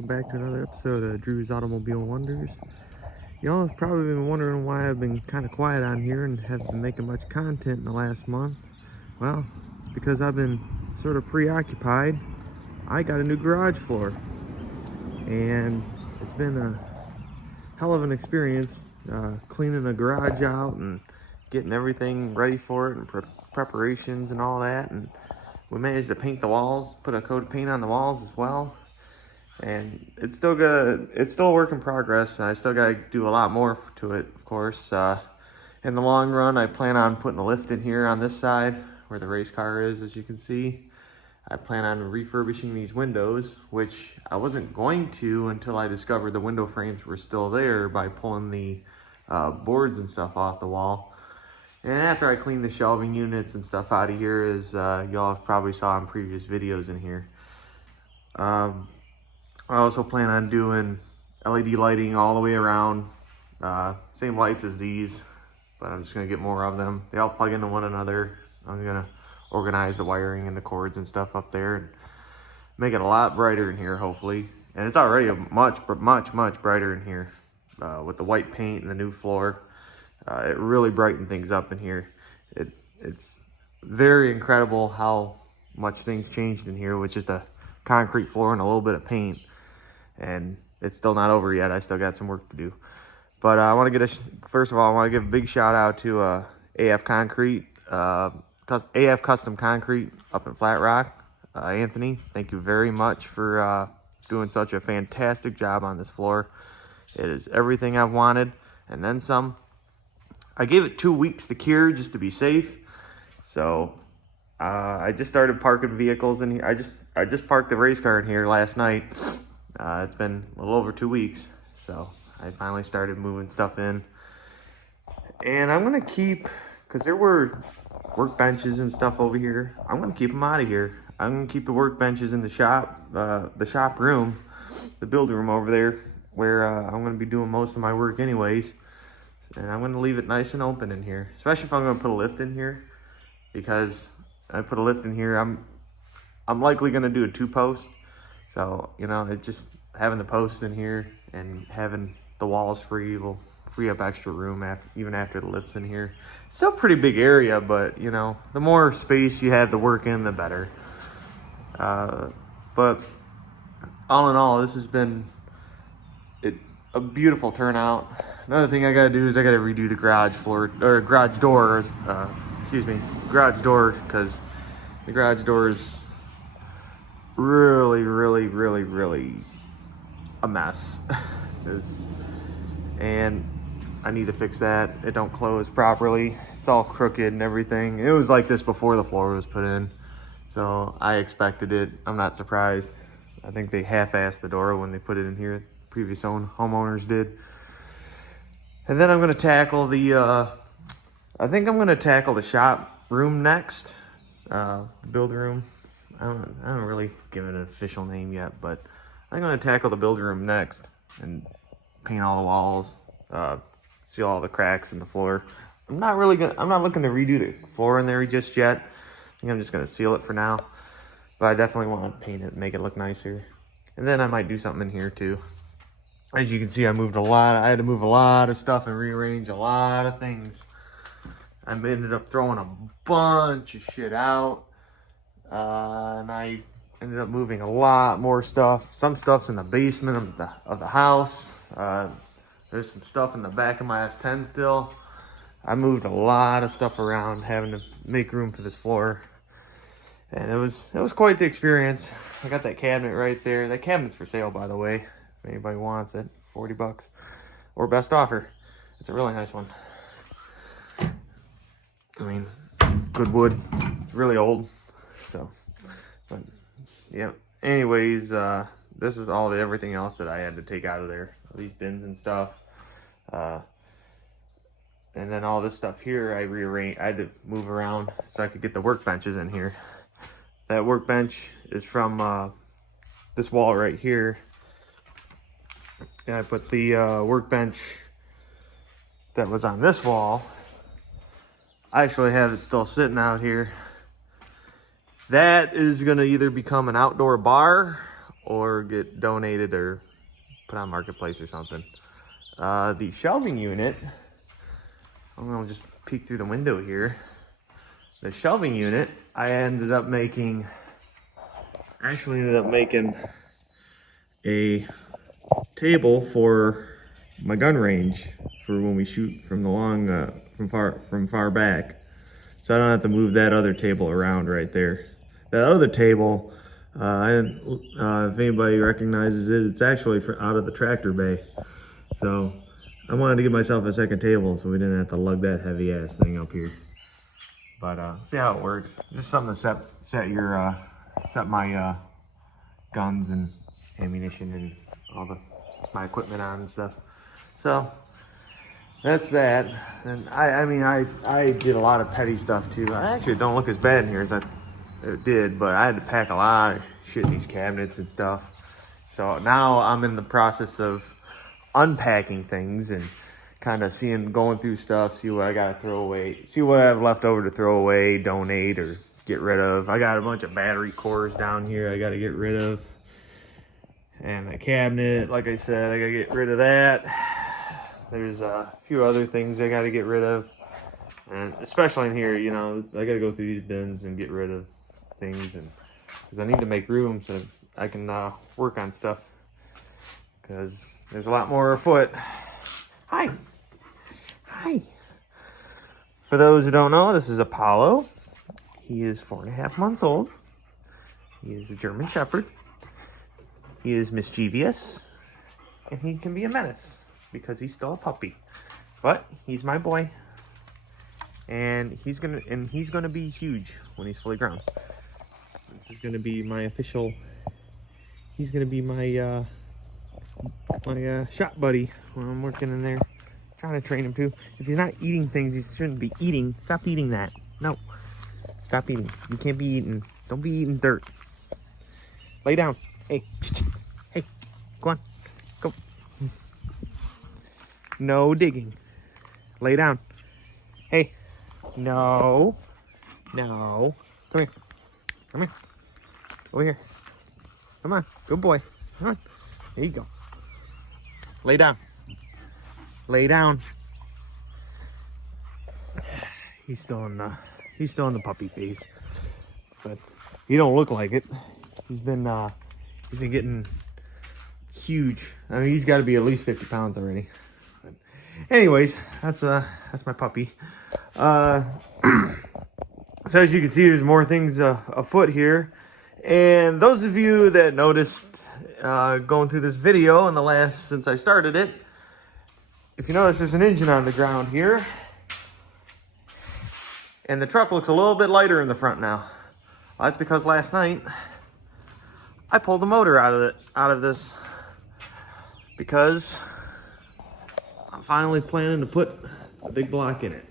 welcome back to another episode of Drew's Automobile Wonders. Y'all have probably been wondering why I've been kind of quiet on here and haven't been making much content in the last month. Well, it's because I've been sort of preoccupied. I got a new garage floor, and it's been a hell of an experience cleaning the garage out and getting everything ready for it and preparations and all that. And we managed to paint the walls, put a coat of paint on the walls as well. And it's still a work in progress, and I still gotta do a lot more to it, of course. In the long run, I plan on putting a lift in here on this side where the race car is, as you can see. I plan on refurbishing these windows, which I wasn't going to until I discovered the window frames were still there by pulling the boards and stuff off the wall. And after I clean the shelving units and stuff out of here, as y'all have probably saw in previous videos in here. I also plan on doing LED lighting all the way around. Same lights as these, but I'm just gonna get more of them. They all plug into one another. I'm gonna organize the wiring and the cords and stuff up there and make it a lot brighter in here, hopefully. And it's already a much brighter in here with the white paint and the new floor. It really brightened things up in here. It's very incredible how much things changed in here with just a concrete floor and a little bit of paint. And it's still not over yet. I still got some work to do. But I want to first of all, I want to give a big shout out to AF Concrete, AF Custom Concrete up in Flat Rock. Anthony, thank you very much for doing such a fantastic job on this floor. It is everything I've wanted and then some. I gave it 2 weeks to cure just to be safe. So I just started parking vehicles in here. I just parked the race car in here last night. It's been a little over 2 weeks, so I finally started moving stuff in. And I'm gonna keep, because there were workbenches and stuff over here, I'm gonna keep them out of here. I'm gonna keep the workbenches in the shop room, the build room over there, where I'm gonna be doing most of my work anyways. And I'm gonna leave it nice and open in here, especially if I'm gonna put a lift in here, because I put a lift in here, I'm likely gonna do a 2-post. So, you know, it's just having the posts in here and having the walls free will free up extra room even after the lift's in here. Still a pretty big area, but, you know, the more space you have to work in, the better. But all in all, this has been a beautiful turnout. Another thing I gotta do is I gotta redo the garage floor, or garage door, garage door, because the garage door is really a mess. And I need to fix that. It don't close properly. It's all crooked and everything. It was like this before the floor was put in, so I expected it. I'm not surprised. I think they half-assed the door when they put it in here. Previous homeowners did. And then I'm gonna tackle the I think I'm gonna tackle the shop room next. Build room. I don't really give it an official name yet, but I'm gonna tackle the build room next and paint all the walls, seal all the cracks in the floor. I'm not looking to redo the floor in there just yet. I think I'm just gonna seal it for now, but I definitely want to paint it and make it look nicer. And then I might do something in here too. As you can see, I had to move a lot of stuff and rearrange a lot of things. I ended up throwing a bunch of shit out. And I ended up moving a lot more stuff. Some stuff's in the basement of the house. There's some stuff in the back of my S10 still. I moved a lot of stuff around, having to make room for this floor. And it was quite the experience. I got that cabinet right there. That cabinet's for sale, by the way, if anybody wants it. $40 or best offer. It's a really nice one. I mean, good wood. It's really old. So, but yeah. Anyways, this is everything else that I had to take out of there. These bins and stuff. And then all this stuff here, I rearranged. I had to move around so I could get the workbenches in here. That workbench is from this wall right here. And I put the workbench that was on this wall. I actually have it still sitting out here. That is going to either become an outdoor bar or get donated or put on Marketplace or something. The shelving unit, I'm gonna just peek through the window here. The shelving unit, I ended up making a table for my gun range for when we shoot from the long, from far back. So I don't have to move that other table around right there. That other table, if anybody recognizes it, it's actually out of the tractor bay. So I wanted to give myself a second table so we didn't have to lug that heavy ass thing up here. But see how it works. Just something to set my guns and ammunition and all my equipment on and stuff. So that's that. And I did a lot of petty stuff too. I actually don't look as bad in here as I did, but I had to pack a lot of shit in these cabinets and stuff. So now I'm in the process of unpacking things and kind of going through stuff, see what I gotta throw away, see what I have left over to throw away, donate, or get rid of. I got a bunch of battery cores down here I gotta get rid of. And the cabinet, like I said, I gotta get rid of that. There's a few other things I gotta get rid of. And especially in here, you know, I gotta go through these bins and get rid of things, and because I need to make room so I can work on stuff, because there's a lot more afoot. Hi. For those who don't know, this is Apollo. He is 4.5 months old. He is a German Shepherd. He is mischievous, and he can be a menace because he's still a puppy. But he's my boy, and he's gonna be huge when he's fully grown. This is gonna be my official. He's gonna be my shot buddy when I'm working in there. Trying to train him too. If he's not eating things he shouldn't be eating, stop eating that. No. Stop eating. You can't be eating. Don't be eating dirt. Lay down. Hey. Hey. Go on. Go. No digging. Lay down. Hey. No. No. Come here. Come here. Over here. Come on. Good boy. Come on. There you go. Lay down. Lay down. He's still in the puppy phase, but he don't look like it. He's been getting huge. I mean, he's got to be at least 50 pounds already. But anyways, that's my puppy. So as you can see, there's more things afoot here. And those of you that noticed going through this video since I started it, if you notice, there's an engine on the ground here, and the truck looks a little bit lighter in the front now. Well, that's because last night I pulled the motor out of this because I'm finally planning to put a big block in it.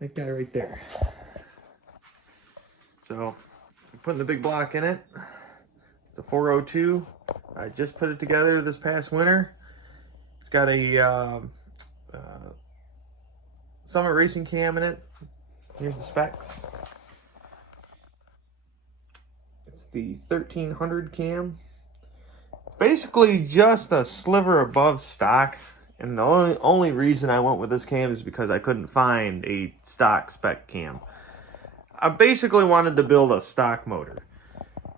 That guy right there. So I'm putting the big block in it. It's a 402. I just put it together this past winter. It's got a Summit Racing cam in it. Here's the specs. It's the 1300 cam. It's basically just a sliver above stock. And the only reason I went with this cam is because I couldn't find a stock spec cam. I basically wanted to build a stock motor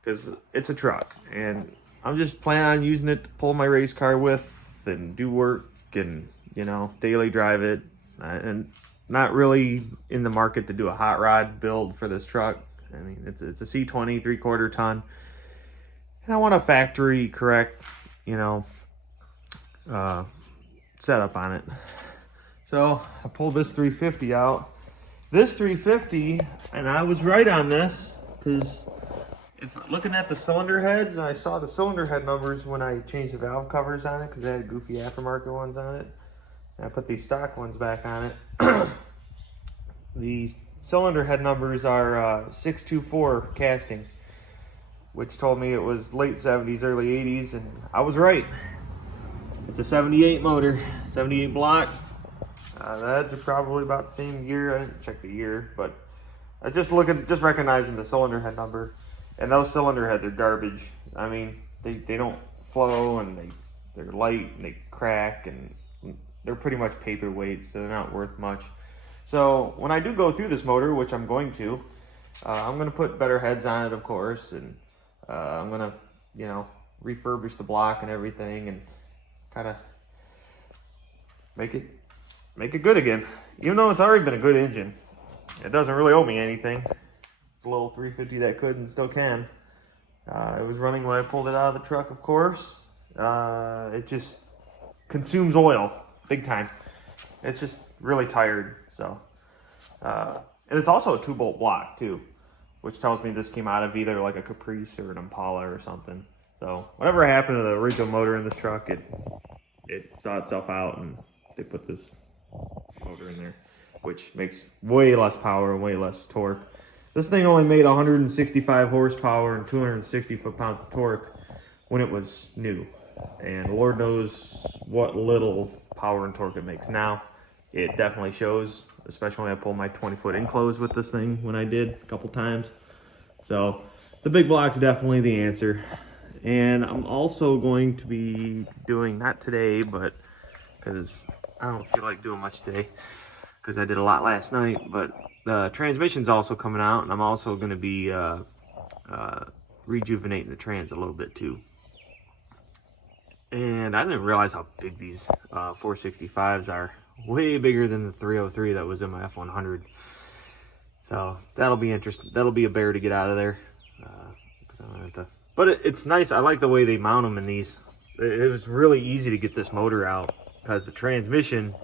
because it's a truck, and I'm just planning on using it to pull my race car with and do work and, you know, daily drive it, and not really in the market to do a hot rod build for this truck. I mean, it's a C20 3/4 ton, and I want a factory correct, you know, setup on it. So I pulled this 350 out. This 350, and I was right on this, because if looking at the cylinder heads, and I saw the cylinder head numbers when I changed the valve covers on it, because they had goofy aftermarket ones on it, and I put these stock ones back on it. The cylinder head numbers are 624 casting, which told me it was late 70s, early 80s, and I was right. It's a 78 motor, 78 block. The heads are probably about the same year. I didn't check the year, but just recognizing the cylinder head number, and those cylinder heads are garbage. I mean, they don't flow, and they're light, and they crack, and they're pretty much paperweights, so they're not worth much. So when I do go through this motor, which I'm going to put better heads on it, of course, and I'm gonna, you know, refurbish the block and everything, and kind of make it good again. Even though it's already been a good engine, it doesn't really owe me anything. It's a little 350 that could and still can. It was running when I pulled it out of the truck, of course. It just consumes oil big time. It's just really tired. So, and it's also a 2-bolt block too, which tells me this came out of either like a Caprice or an Impala or something. So whatever happened to the original motor in this truck, it saw itself out, and they put this motor in there, which makes way less power and way less torque. This thing only made 165 horsepower and 260 foot-pounds of torque when it was new. And Lord knows what little power and torque it makes now. It definitely shows, especially when I pulled my 20-foot enclosed with this thing when I did a couple times. So the big block's definitely the answer. And I'm also going to be doing, not today, but because I don't feel like doing much today because I did a lot last night, but the transmission's also coming out, and I'm also going to be rejuvenating the trans a little bit too. And I didn't realize how big these 465s are. Way bigger than the 303 that was in my F100. So that'll be interesting. That'll be a bear to get out of there. But it's nice. I like the way they mount them in these. It was really easy to get this motor out because the transmission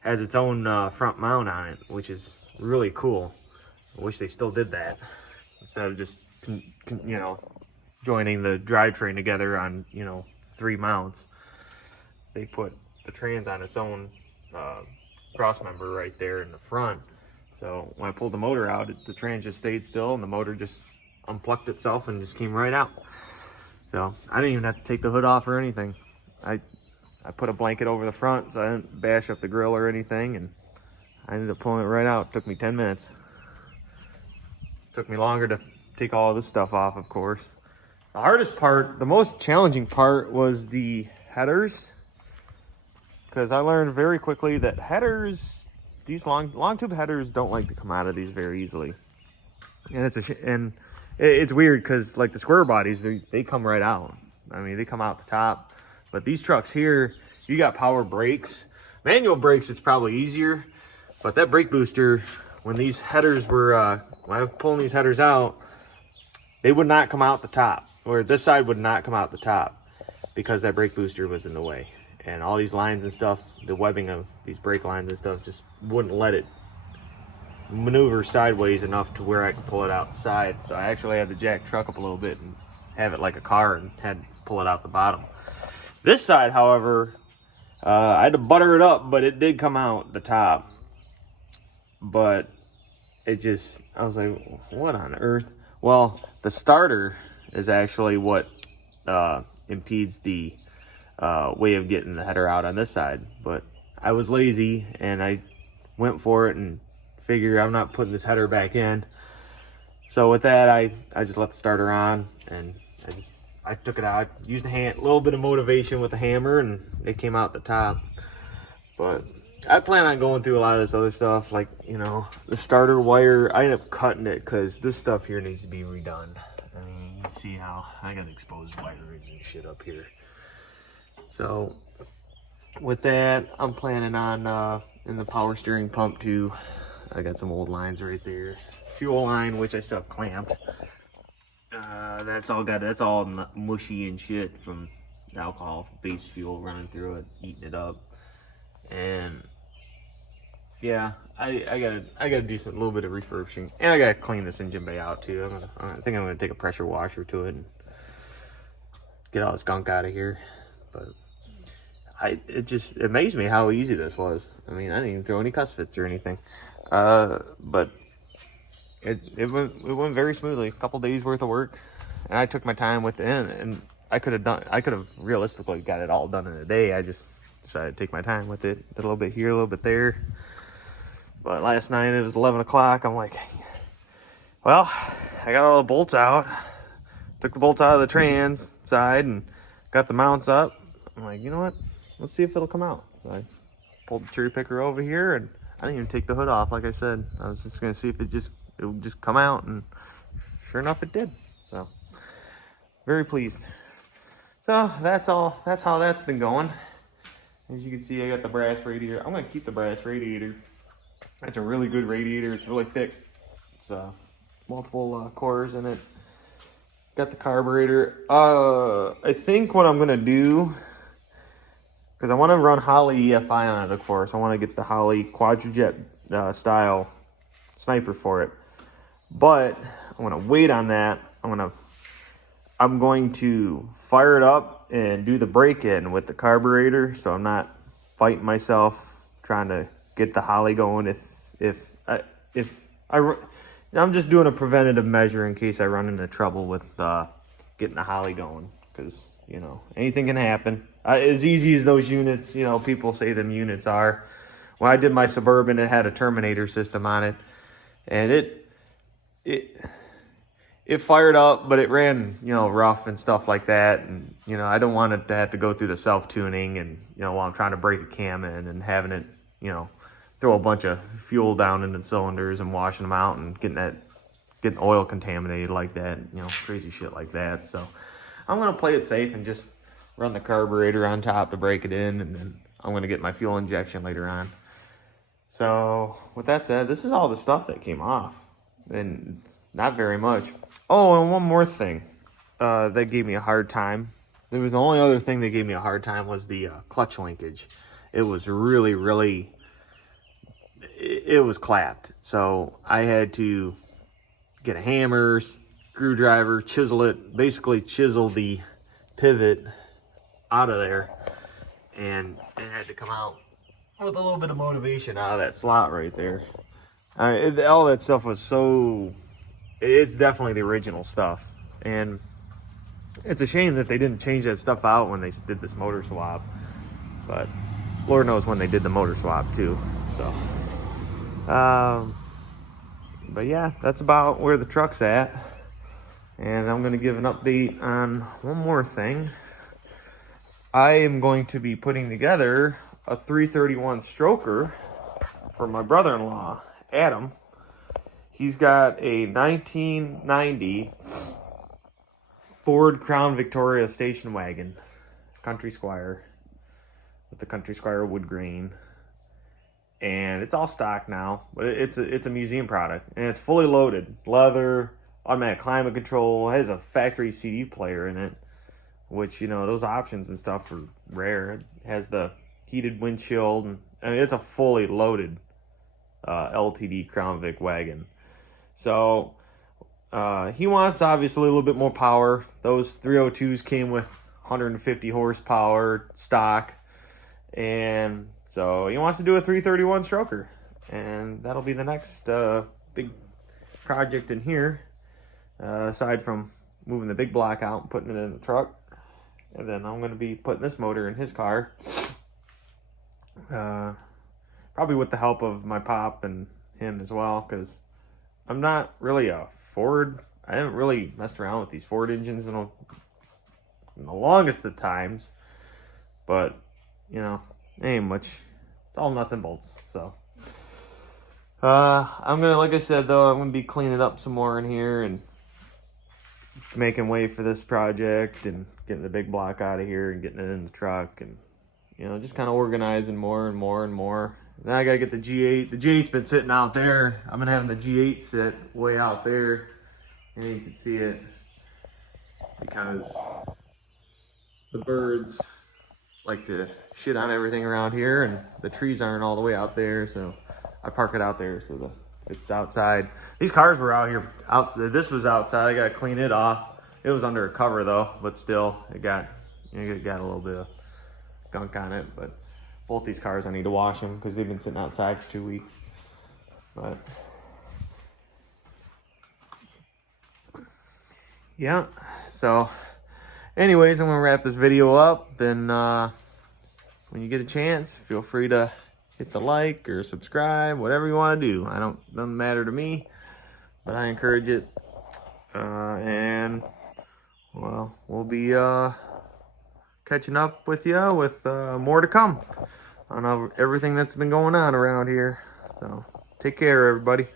has its own front mount on it, which is really cool. I wish they still did that instead of just you know, joining the drivetrain together on, you know, 3 mounts. They put the trans on its own cross member right there in the front. So when I pulled the motor out, the trans just stayed still, and the motor just unplugged itself and just came right out. So I didn't even have to take the hood off or anything. I put a blanket over the front so I didn't bash up the grill or anything, and I ended up pulling it right out. It took me 10 minutes. It took me longer to take all of this stuff off, of course. The hardest part, the most challenging part, was the headers, because I learned very quickly that headers, these long tube headers, don't like to come out of these very easily. And it's weird because, like, the square bodies, they come right out. I mean, they come out the top. But these trucks here, you got power brakes. Manual brakes, it's probably easier. But that brake booster, when these headers were, when I was pulling these headers out, they would not come out the top. Or this side would not come out the top because that brake booster was in the way. And all these lines and stuff, the webbing of these brake lines and stuff just wouldn't let it maneuver sideways enough to where I could pull it outside. So I actually had to jack the truck up a little bit and have it like a car and had to pull it out the bottom. This side, however, I had to butter it up, but it did come out the top. But it just, I was like, what on earth? Well, the starter is actually what impedes the way of getting the header out on this side. But I was lazy and I went for it and figured I'm not putting this header back in. So with that, I just let the starter on, and I took it out, used a little bit of motivation with the hammer, and it came out the top. But I plan on going through a lot of this other stuff, like, you know, the starter wire. I ended up cutting it because this stuff here needs to be redone. I mean, you see how I got exposed wires and shit up here. So with that, I'm planning on in the power steering pump too. I got some old lines right there. Fuel line, which I still have clamped. That's all mushy and shit from alcohol, base fuel running through it, eating it up. And yeah, I gotta do a little bit of refurbishing, and I gotta clean this engine bay out too. I think I'm gonna take a pressure washer to it and get all this gunk out of here. But it just amazed me how easy this was. I mean, I didn't even throw any cuss fits or anything. But it went very smoothly. A couple days worth of work, and I took my time with it, and I could have realistically got it all done in a day. I just decided to take my time with it. Did a little bit here, a little bit there. But last night it was 11 o'clock. I'm like, Well, I got all the bolts out. Took the bolts out of the trans side and got the mounts up. I'm like, you know what? Let's see if it'll come out. So I pulled the cherry picker over here, and I didn't even take the hood off. Like I said, I was just gonna see if it would just come out, and sure enough, it did. So very pleased. So that's all. That's how that's been going. As you can see, I got the brass radiator. I'm gonna keep the brass radiator. It's a really good radiator. It's really thick. It's multiple cores in it. Got the carburetor. I think what I'm gonna do, because I want to run Holley EFI on it, of course. I want to get the Holley Quadrajet style sniper for it. But I'm gonna wait on that. I'm going to fire it up and do the break-in with the carburetor, so I'm not fighting myself trying to get the Holley going. I'm just doing a preventative measure in case I run into trouble with getting the Holley going, because you know anything can happen. As easy as those units, you know, people say them units are. When I did my Suburban, it had a Terminator system on it, and it fired up, but it ran, you know, rough and stuff like that. And, you know, I don't want it to have to go through the self-tuning and, you know, while I'm trying to break a cam in and having it, you know, throw a bunch of fuel down into the cylinders and washing them out and getting oil contaminated like that, you know, crazy shit like that. So I'm going to play it safe and just run the carburetor on top to break it in, and then I'm going to get my fuel injection later on. So with that said, this is all the stuff that came off, and it's not very much. Oh, and one more thing that gave me a hard time. There was the only other thing that gave me a hard time was the clutch linkage. It was really, it was clapped. So I had to get a hammer, screwdriver, chisel it, basically chisel the pivot out of there. And it had to come out with a little bit of motivation out of that slot right there. All that stuff was so... It's definitely the original stuff, and it's a shame that they didn't change that stuff out when they did this motor swap, but Lord knows when they did the motor swap too. So but yeah, that's about where the truck's at, and I'm going to give an update on one more thing. I am going to be putting together a 331 stroker for my brother-in-law, Adam. He's got a 1990 Ford Crown Victoria station wagon, Country Squire, with the Country Squire wood grain, and it's all stock now. But it's a museum product, and it's fully loaded, leather, automatic climate control. It has a factory CD player in it, which, you know, those options and stuff are rare. It has the heated windshield, and I mean, it's a fully loaded LTD Crown Vic wagon. So he wants obviously a little bit more power. Those 302s came with 150 horsepower stock, and so he wants to do a 331 stroker, and that'll be the next big project in here, aside from moving the big block out and putting it in the truck. And then I'm going to be putting this motor in his car, probably with the help of my pop and him as well, because I'm not really a Ford. I haven't really messed around with these Ford engines in the longest of times. But, you know, ain't much. It's all nuts and bolts. So, I'm going to, like I said, though, I'm going to be cleaning up some more in here and making way for this project and getting the big block out of here and getting it in the truck and, you know, just kind of organizing more and more and more. Now I gotta get the G8. The G8's been sitting out there. I've been having the G8 sit way out there, and you can see it because the birds like to shit on everything around here, and the trees aren't all the way out there, so I park it out there so it's outside. These cars were out here. This was outside. I gotta clean it off. It was under a cover though, but still, it got a little bit of gunk on it, but. Both these cars, I need to wash them because they've been sitting outside for 2 weeks. But yeah, so anyways, I'm gonna wrap this video up, and when you get a chance, feel free to hit the like or subscribe, whatever you want to do. Doesn't matter to me. but I encourage it. And well, we'll be catching up with you with more to come on everything that's been going on around here. So take care, everybody.